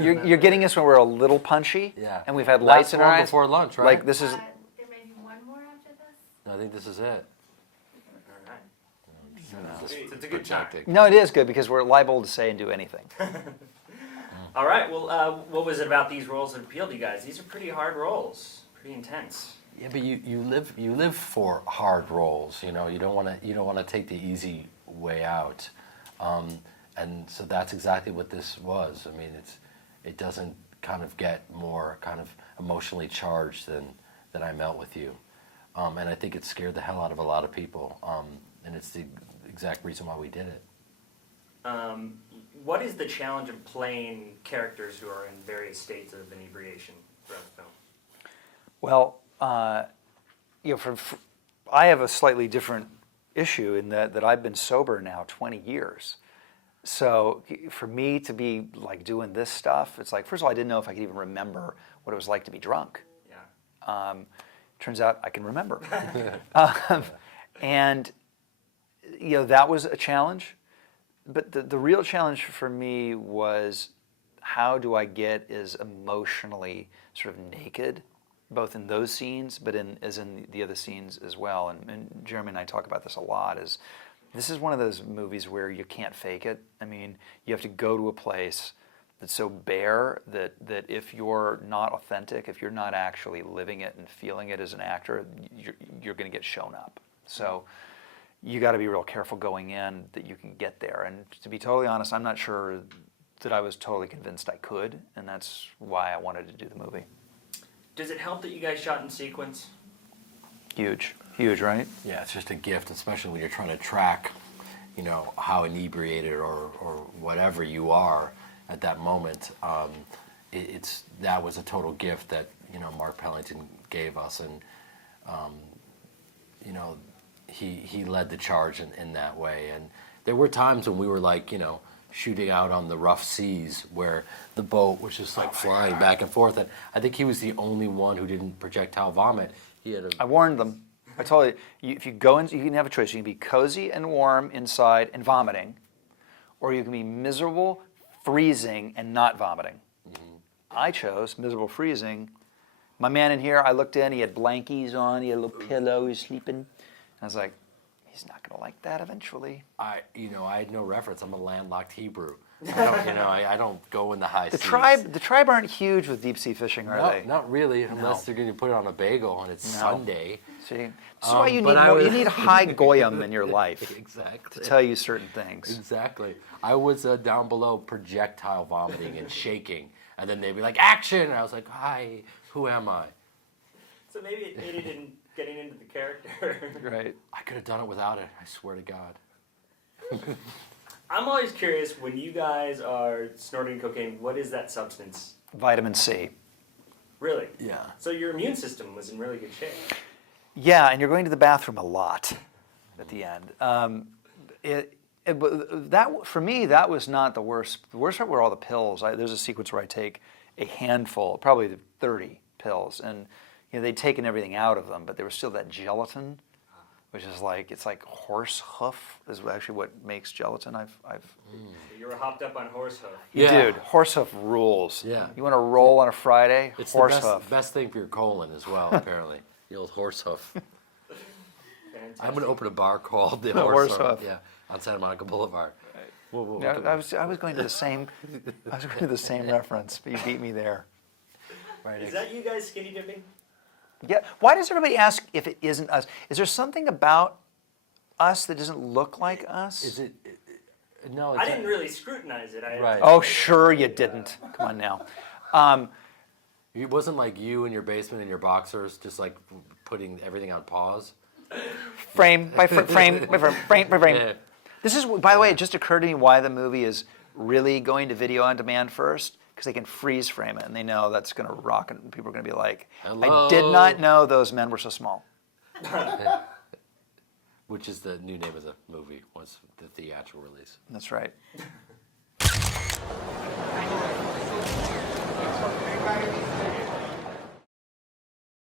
You're getting us when we're a little punchy. Yeah. And we've had lights in our eyes. Before lunch, right? Like this is. There may be one more after this. I think this is it. All right. It's a good time. No, it is good because we're liable to say and do anything. All right. Well, what was it about these roles that appealed to you guys? These are pretty hard roles, pretty intense. Yeah, but you live for hard roles. You know, you don't want to take the easy way out, and so that's exactly what this was. I mean, it doesn't kind of get more kind of emotionally charged than I Melt with You, and I think it scared the hell out of a lot of people, and it's the exact reason why we did it. What is the challenge of playing characters who are in various states of inebriation throughout the film? Well, you know, I have a slightly different issue in that I've been sober now 20 years. So for me to be like doing this stuff, it's like, first of all, I didn't know if I could even remember what it was like to be drunk. Yeah. Turns out I can remember. And, you know, that was a challenge. But the real challenge for me was how do I get as emotionally sort of naked, both in those scenes, but as in the other scenes as well. And Jeremy and I talk about this a lot. This is one of those movies where you can't fake it. I mean, you have to go to a place that's so bare that if you're not authentic, if you're not actually living it and feeling it as an actor, you're going to get shown up. So you got to be real careful going in that you can get there. And to be totally honest, I'm not sure that I was totally convinced I could, and that's why I wanted to do the movie. Does it help that you guys shot in sequence? Huge, right? Yeah, it's just a gift, especially when you're trying to track, you know, how inebriated or whatever you are at that moment. That was a total gift that, you know, Mark Pellington gave us, and you know, he led the charge in that way. And there were times when we were like, you know, shooting out on the rough seas where the boat was just like flying back and forth. And I think he was the only one who didn't projectile vomit. I warned them. I told you, if you go in, you can have a choice. You can be cozy and warm inside and vomiting, or you can be miserable, freezing, and not vomiting. Mm-hmm. I chose miserable, freezing. My man in here, I looked in, he had blankies on, he had a little pillow, he was sleeping. I was like, he's not going to like that eventually. I had no reference. I'm a landlocked Hebrew. I don't go in the high seas. The tribe aren't huge with deep sea fishing, are they? Not really, unless they're going to put it on a bagel and it's Sunday. See, this is why you need more. You need high goyim in your life. Exactly. To tell you certain things. Exactly. I was down below projectile vomiting and shaking, and then they'd be like, "Action!" And I was like, "Hi, who am I?" So maybe it aided in getting into the character. Right. I could have done it without it. I swear to God. I'm always curious, when you guys are snorting cocaine, what is that substance? Vitamin C. Really? Yeah. So your immune system was in really good shape. Yeah, and you're going to the bathroom a lot at the end. That for me, that was not the worst. The worst part were all the pills. There's a sequence where I take a handful, probably 30 pills, and they'd taken everything out of them, but there was still that gelatin, which is like, it's like horse hoof is actually what makes gelatin. So you were hopped up on horse hoof. Yeah. Dude, horse hoof rules. Yeah. You want to roll on a Friday? It's horse the hoof. best thing for your colon as well, apparently. The old horse hoof. Fantastic. I'm going to open a bar called the Horse Horse Hoof. Yeah, on Santa Monica Boulevard. We'll I was going to the same. I was going to the same reference, but you beat me there. Right. Is that you guys skinny dipping? Yeah. Why does everybody ask if it isn't us? Is there something about us that doesn't look like us? Is it? No. I didn't really scrutinize it. Right. Oh, sure you didn't. Come on now. It wasn't like you in your basement in your boxers, just like putting everything on pause. Frame by frame by frame by frame. Yeah. This is, by the way, it just occurred to me why the movie is really going to video on demand first, because they can freeze frame it and they know that's going to rock and people are going to be like, Hello? I did not know those men were so small. Which is the new name of the movie, was the theatrical release. That's right. Everybody